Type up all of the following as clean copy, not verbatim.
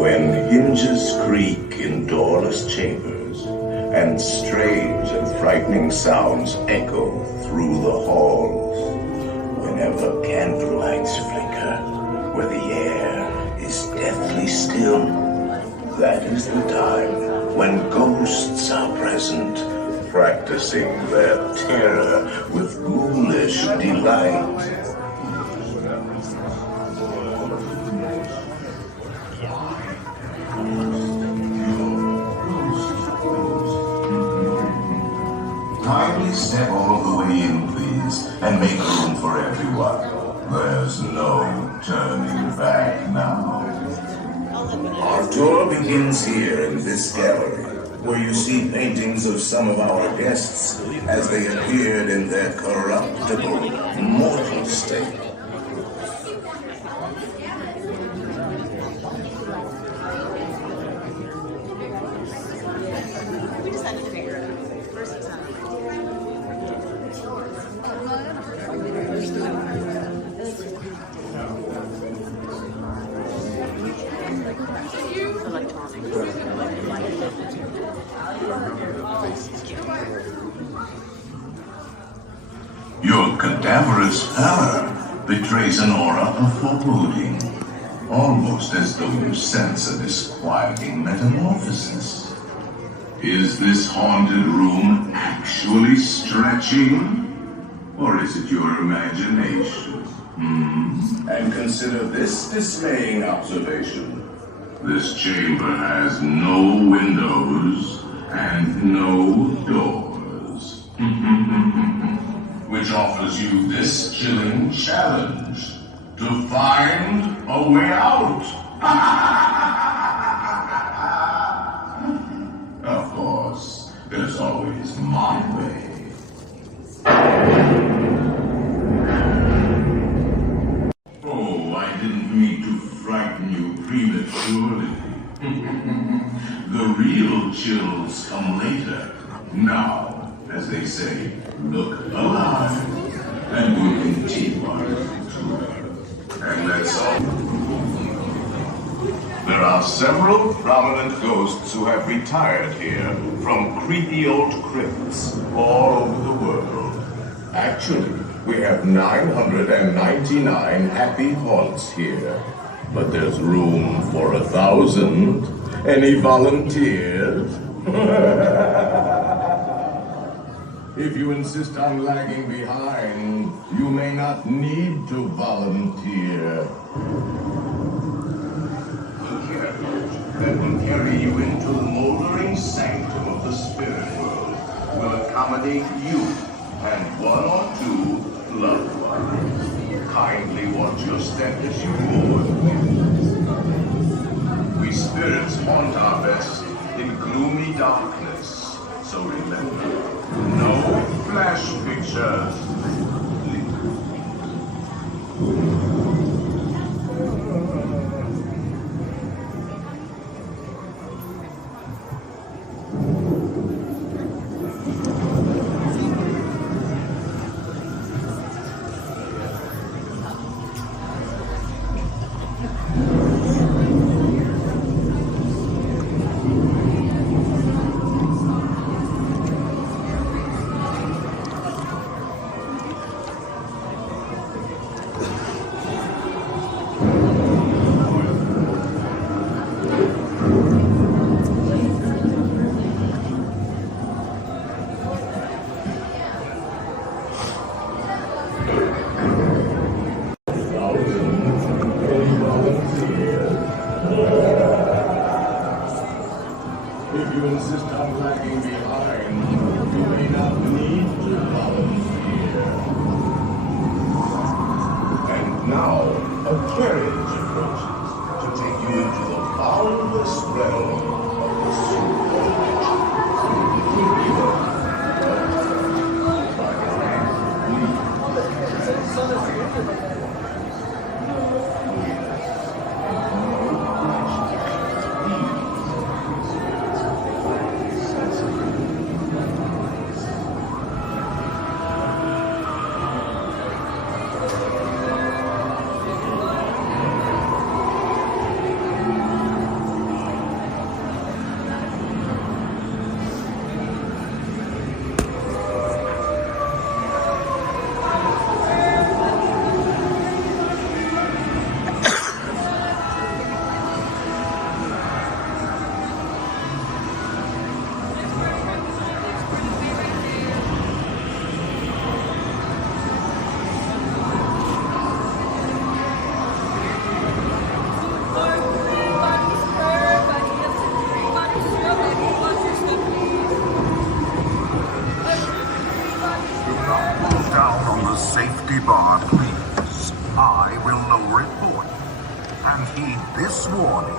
When hinges creak in doorless chambers, and strange and frightening sounds echo through the halls, whenever candlelights flicker, where the air is deathly still, that is the time when ghosts are present, practicing their terror with ghoulish delight. Kindly step all the way in, please, and make room for everyone. There's no turning back now. Our tour begins here in this gallery, where you see paintings of some of our guests as they appeared in their corruptible, mortal state. Your cadaverous pallor betrays an aura of foreboding, almost as though you sense a disquieting metamorphosis. Is this haunted room actually stretching? Or is it your imagination? And consider this dismaying observation. This chamber has no windows and no doors. Which offers you this chilling challenge to find a way out. Of course, there's always my way. Oh, I didn't mean to frighten you prematurely. The real chills come later. Now, as they say, look alive, and we'll continue our tour. And that's all. There are several prominent ghosts who have retired here from creepy old crypts all over the world. Actually, we have 999 happy haunts here. But there's room for 1,000. Any volunteers? If you insist on lagging behind, you may not need to volunteer. The carriage that will carry you into the moldering sanctum of the spirit world will accommodate you and one or two loved ones. Kindly watch your step as you board. We spirits haunt our best in gloomy darkness, so remember, no flash pictures. If you insist on lagging behind, you may not need to volunteer. And now, a carriage approaches to take you into the boundless realm of the supernatural. and heed this warning.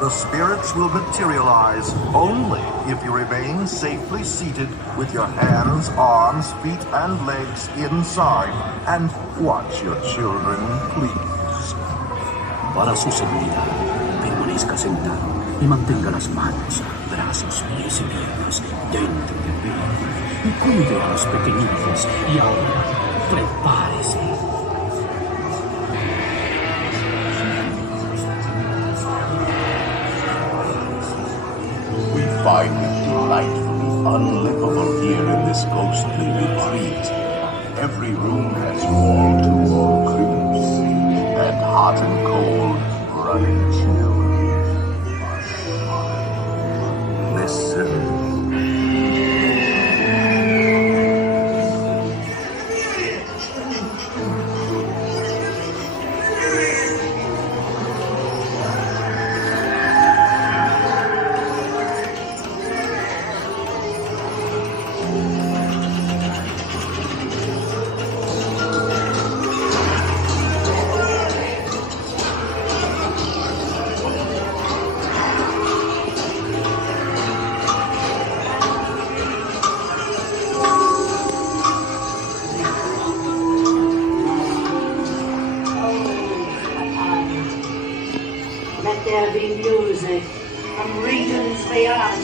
The spirits will materialize only if you remain safely seated with your hands, arms, feet, and legs inside. And watch your children, please. Para su seguridad, permanezca sentado y mantenga las manos, brazos, pies y piernas dentro del vehículo y cuide a los pequeñitos. Y ahora, prepárese. We find it delightfully unlivable here in this ghostly retreat. Every room has wall to wall creeps, and hot and cold running chill. Listen. Let there be music from regions beyond.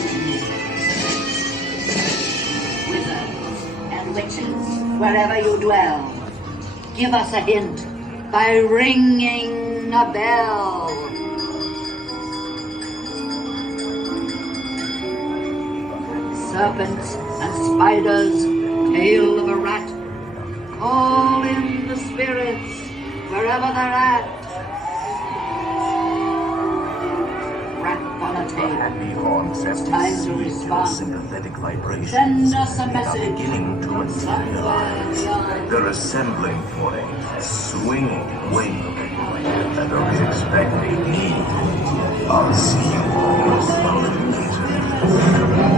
Wizards and witches, wherever you dwell, give us a hint by ringing a bell. Serpents and spiders, tail of a rat, call in the spirits wherever they're at. It's time to respond. Sympathetic vibrations Send us a are message. beginning to materialize. They're assembling for a swinging wave, and we expect a need. I'll see you all a little later.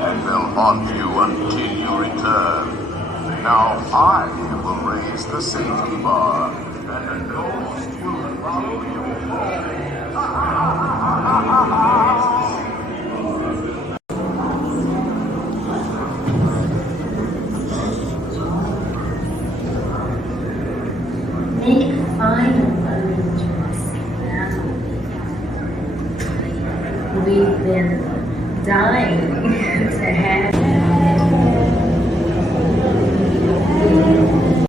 And they'll haunt you until you return. Now I will raise the safety bar, and the ghost will follow you Make final arrangements now. We've been dying to have